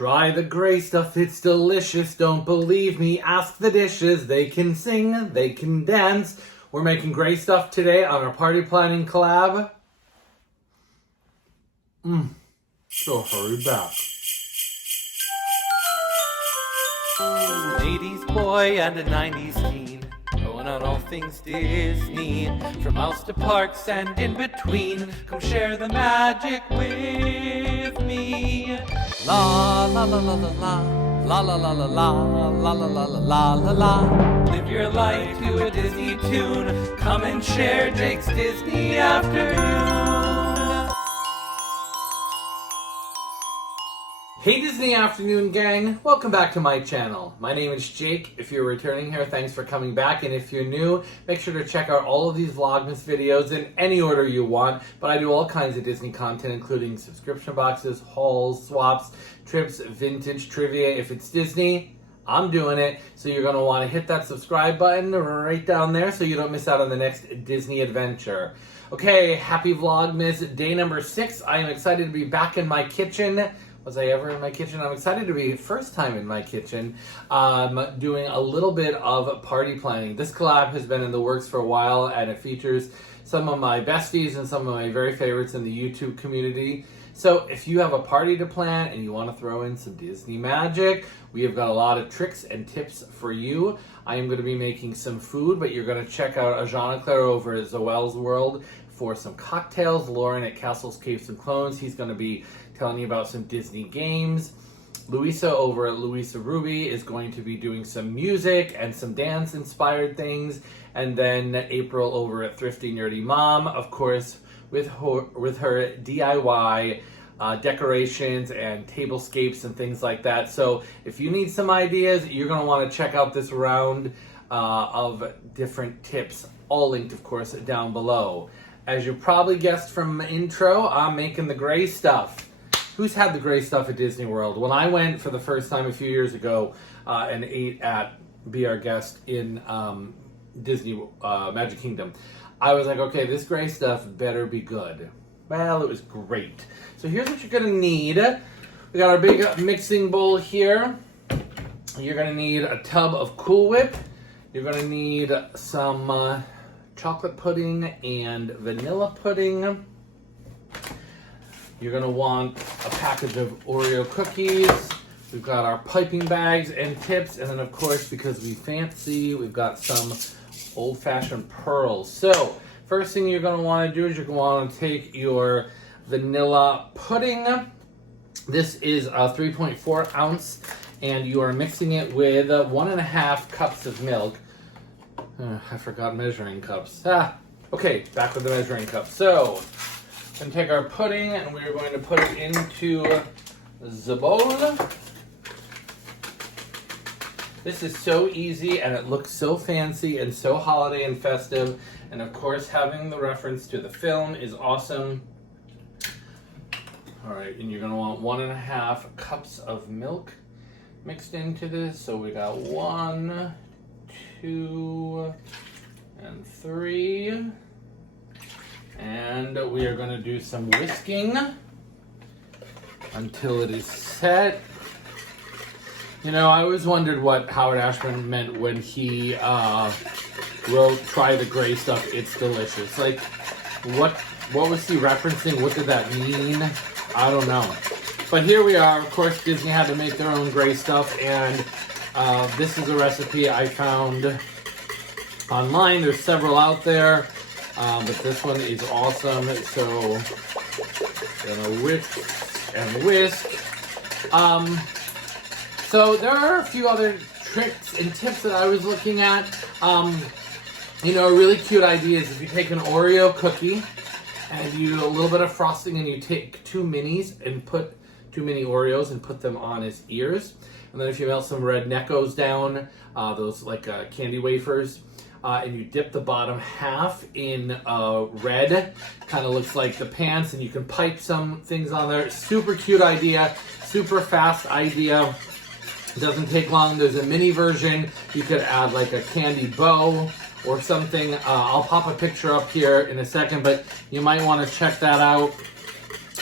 Try the gray stuff, it's delicious. Don't believe me, ask the dishes. They can sing, they can dance. We're making gray stuff today on our party planning collab. So hurry back. 80s boy and a 90s teen, going on all things Disney, from mouse to parks and in between. Come share the magic with me. La la la la la la la la la la la la la la la la. Live your life to a Disney tune. Come and share Jake's Disney afternoon. Hey Disney Afternoon gang, welcome back to my channel. My name is Jake. If you're returning here, thanks for coming back. And if you're new, make sure to check out all of these Vlogmas videos in any order you want. But I do all kinds of Disney content, including subscription boxes, hauls, swaps, trips, vintage, trivia. If it's Disney, I'm doing it. So you're going to want to hit that subscribe button right down there so you don't miss out on the next Disney adventure. Okay, happy Vlogmas day number 6. I am excited to be back in my kitchen. Was I ever in my kitchen? I'm excited to be first time in my kitchen, doing a little bit of party planning. This collab has been in the works for a while, and it features some of my besties and some of my very favorites in the YouTube community. So if you have a party to plan and you want to throw in some Disney magic, we have got a lot of tricks and tips for you. I am going to be making some food, but you're going to check out Ajana Claire over at Zoel's World for some cocktails. Lauren at Castles, Caves, and Clones, he's going to be telling you about some Disney games. Louisa over at Louisa Ruby is going to be doing some music and some dance inspired things. And then April over at Thrifty Nerdy Mom, of course, with her DIY decorations and tablescapes and things like that. So if you need some ideas, you're going to want to check out this round of different tips, all linked, of course, down below. As you probably guessed from my intro, I'm making the gray stuff. Who's had the gray stuff at Disney World? When I went for the first time a few years ago and ate at Be Our Guest in Disney Magic Kingdom, I was like, okay, this gray stuff better be good. Well, it was great. So here's what you're going to need. We got our big mixing bowl here. You're going to need a tub of Cool Whip. You're going to need some chocolate pudding and vanilla pudding. You're going to want a package of Oreo cookies. We've got our piping bags and tips. And then, of course, because we fancy, we've got some old-fashioned pearls. So, first thing you're going to want to do is you're going to want to take your vanilla pudding. This is a 3.4 ounce, and you are mixing it with 1.5 cups of milk. I forgot measuring cups. Okay, back with the measuring cup. So, we're going to take our pudding and we're going to put it into the bowl. This is so easy and it looks so fancy and so holiday and festive. And of course, having the reference to the film is awesome. All right, and you're going to want 1.5 cups of milk mixed into this. So we got 1, 2, and 3. And we are going to do some whisking until it is set. You know, I always wondered what Howard Ashman meant when he wrote "Try the gray stuff, it's delicious." Like, what was he referencing? What did that mean? I don't know. But here we are. Of course, Disney had to make their own gray stuff, and this is a recipe I found online. There's several out there. But this one is awesome, so gonna whisk and whisk. So there are a few other tricks and tips that I was looking at. You know, a really cute idea is if you take an Oreo cookie and you do a little bit of frosting and you take 2 minis and put 2 mini Oreos and put them on as ears. And then if you melt some red Neckos down, those like candy wafers, and you dip the bottom half in red, kind of looks like the pants, and you can pipe some things on there. Super cute idea, super fast idea. It doesn't take long. There's a mini version. You could add like a candy bow or something. I'll pop a picture up here in a second, but you might want to check that out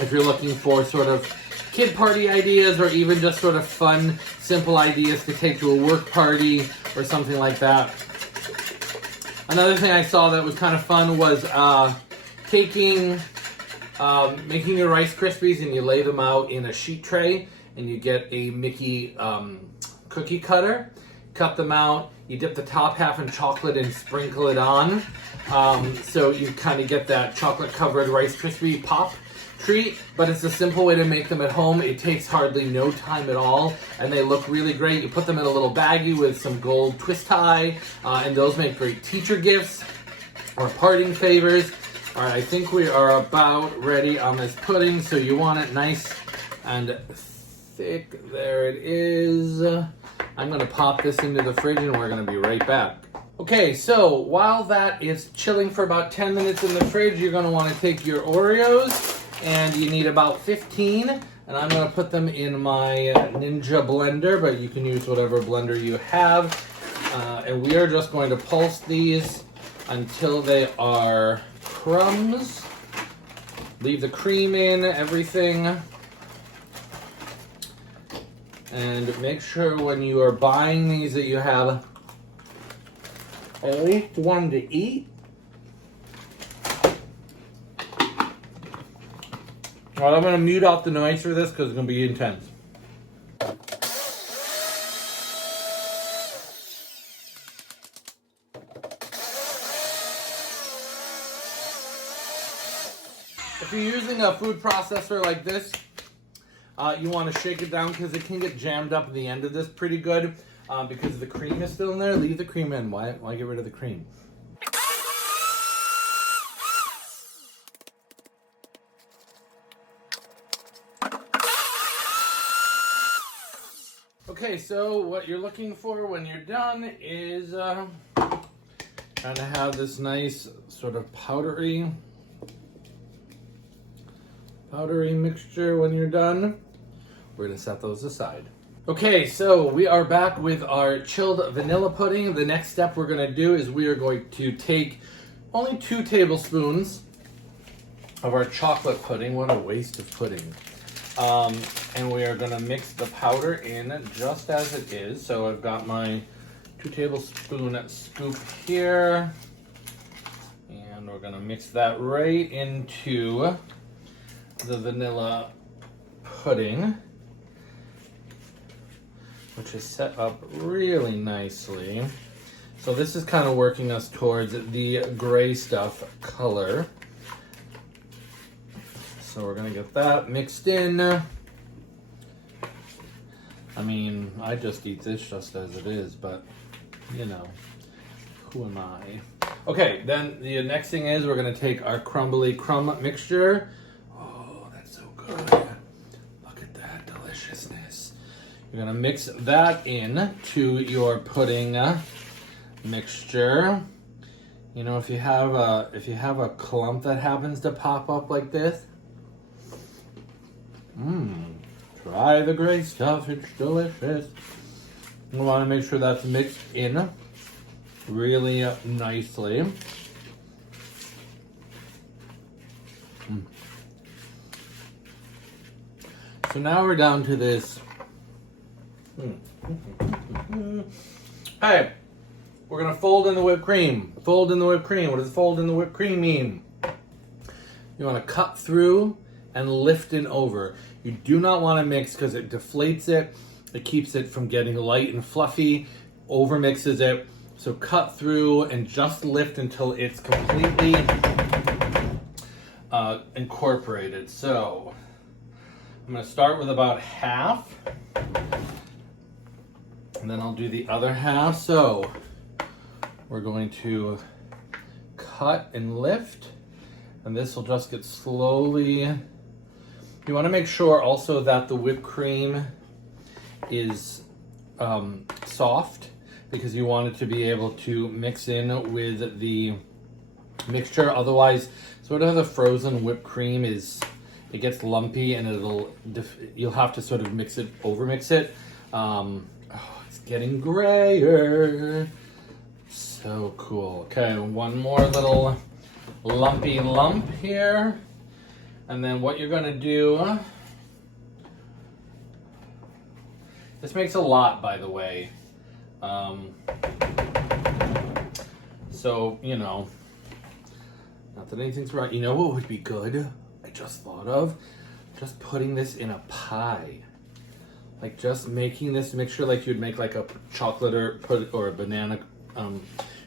if you're looking for sort of kid party ideas or even just sort of fun, simple ideas to take to a work party or something like that. Another thing I saw that was kind of fun was making your Rice Krispies, and you lay them out in a sheet tray, and you get a Mickey cookie cutter, cut them out, you dip the top half in chocolate and sprinkle it on, so you kind of get that chocolate covered Rice Krispie pop treat. But it's a simple way to make them at home. It takes hardly no time at all, and they look really great. You put them in a little baggie with some gold twist tie, and those make great teacher gifts or parting favors. All right, I think we are about ready on this pudding, so you want it nice and thick. There it is. I'm gonna pop this into the fridge and we're gonna be right back. Okay, so while that is chilling for about 10 minutes in the fridge, you're gonna wanna take your Oreos, and you need about 15, and I'm gonna put them in my Ninja blender, but you can use whatever blender you have. And we are just going to pulse these until they are crumbs. Leave the cream in, everything. And make sure when you are buying these that you have at least one to eat. Alright, I'm going to mute out the noise for this because it's going to be intense. If you're using a food processor like this, you want to shake it down because it can get jammed up at the end of this pretty good because the cream is still in there. Leave the cream in. Why get rid of the cream? Okay, so what you're looking for when you're done is kind of have this nice sort of powdery mixture when you're done. We're gonna set those aside. Okay, so we are back with our chilled vanilla pudding. The next step we're gonna do is we are going to take only 2 tablespoons of our chocolate pudding. What a waste of pudding. And we are gonna mix the powder in just as it is. So I've got my 2 tablespoon scoop here, and we're gonna mix that right into the vanilla pudding, which is set up really nicely. So this is kind of working us towards the gray stuff color. So we're gonna get that mixed in. I mean, I just eat this just as it is, but you know, who am I? Okay, then the next thing is we're gonna take our crumbly crumb mixture. Oh, that's so good. Look at that deliciousness. You're gonna mix that in to your pudding mixture. You know, if you have a clump that happens to pop up like this, try the gray stuff, it's delicious. You want to make sure that's mixed in really nicely. So now we're down to this. Hey, we're gonna fold in the whipped cream. Fold in the whipped cream. What does fold in the whipped cream mean? You want to cut through and lift it over. You do not want to mix because it deflates it. It keeps it from getting light and fluffy, over mixes it. So cut through and just lift until it's completely incorporated. So I'm going to start with about half, and then I'll do the other half. So we're going to cut and lift, and this will just get slowly. You want to make sure also that the whipped cream is soft, because you want it to be able to mix in with the mixture. Otherwise, sort of the frozen whipped cream it gets lumpy, and you'll have to sort of over mix it. It's getting grayer. So cool. Okay, one more little lumpy lump here. And then what you're gonna do This makes a lot, by the way. So, you know, not that anything's wrong. You know what would be good? I just thought of just putting this in a pie. Like just making this mixture like you'd make like a chocolate or a banana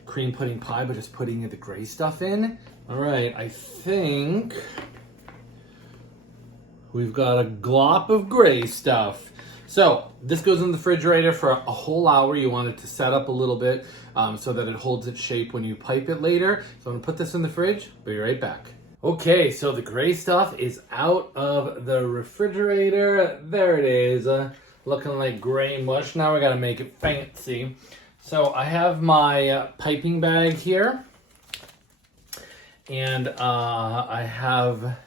cream pudding pie, but just putting the gray stuff in. All right, I think we've got a glop of gray stuff. So this goes in the refrigerator for a whole hour. You want it to set up a little bit so that it holds its shape when you pipe it later. So I'm gonna put this in the fridge, be right back. Okay, so the gray stuff is out of the refrigerator. There it is, looking like gray mush. Now we gotta make it fancy. So I have my piping bag here, and I have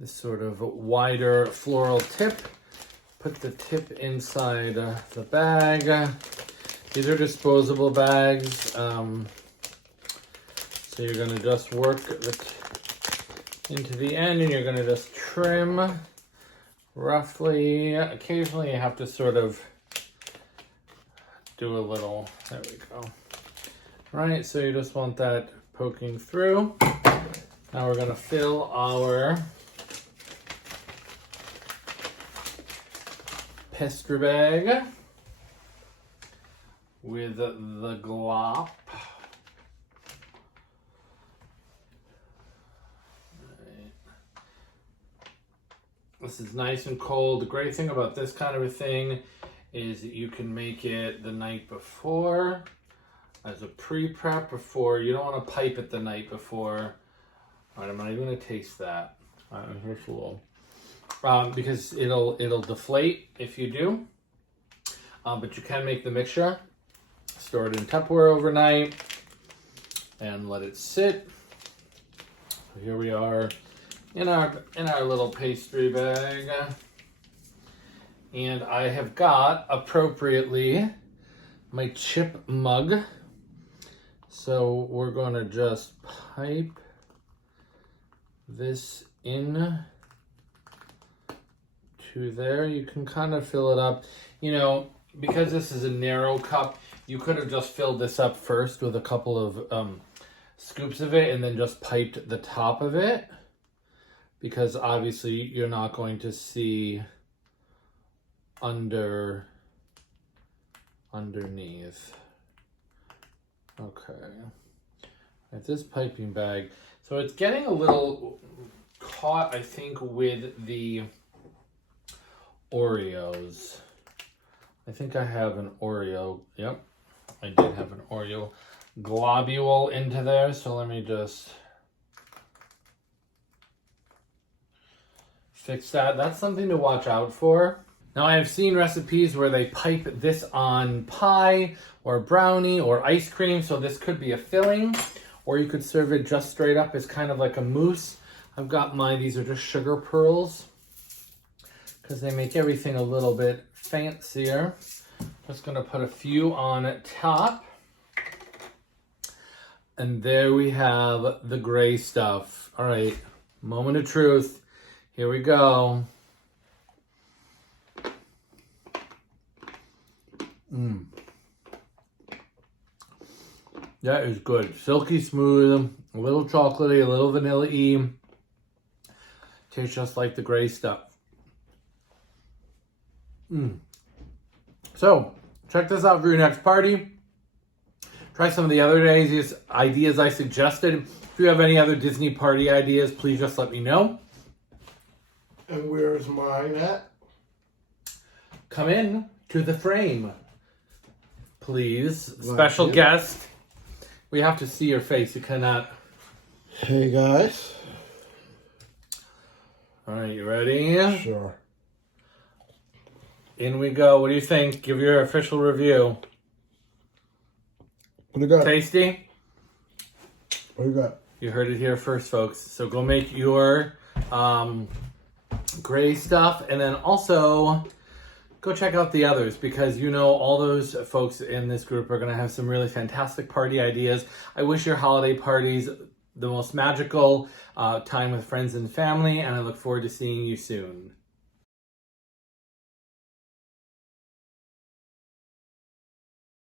this sort of wider floral tip. Put the tip inside the bag. These are disposable bags. So you're gonna just work into the end, and you're gonna just trim roughly. Occasionally you have to sort of do a little, there we go. Right, so you just want that poking through. Now we're gonna fill our pester bag with the glop. This is nice and cold. The great thing about this kind of a thing is that you can make it the night before as a pre-prep before. You don't want to pipe it the night before. All right, I'm not even going to taste that. Here's a little. Because it'll deflate if you do. But you can make the mixture. Store it in Tupperware overnight and let it sit. So here we are in our little pastry bag, and I have got appropriately my chip mug. So we're going to just pipe this in to there. You can kind of fill it up, you know, because this is a narrow cup. You could have just filled this up first with a couple of scoops of it and then just piped the top of it, because obviously you're not going to see underneath. Okay. At this piping bag. So it's getting a little caught, I think, with the Oreos. I think I have an Oreo. Yep, I did have an Oreo globule into there. So let me just fix that. That's something to watch out for. Now I have seen recipes where they pipe this on pie or brownie or ice cream. So this could be a filling, or you could serve it just straight up as kind of like a mousse. I've got mine. These are just sugar pearls, because they make everything a little bit fancier. Just gonna put a few on top. And there we have the gray stuff. All right, moment of truth. Here we go. That is good. Silky smooth, a little chocolatey, a little vanilla-y. Tastes just like the gray stuff. So, check this out for your next party. Try some of the other ideas I suggested. If you have any other Disney party ideas, please just let me know. And where's mine at? Come in to the frame, please. Special guest. We have to see your face. You cannot. Hey, guys. All right, you ready? Sure. In we go. What do you think? Give your official review. What do you got? Tasty? What do you got? You heard it here first, folks. So go make your gray stuff, and then also go check out the others, because you know all those folks in this group are going to have some really fantastic party ideas. I wish your holiday parties the most magical time with friends and family, and I look forward to seeing you soon.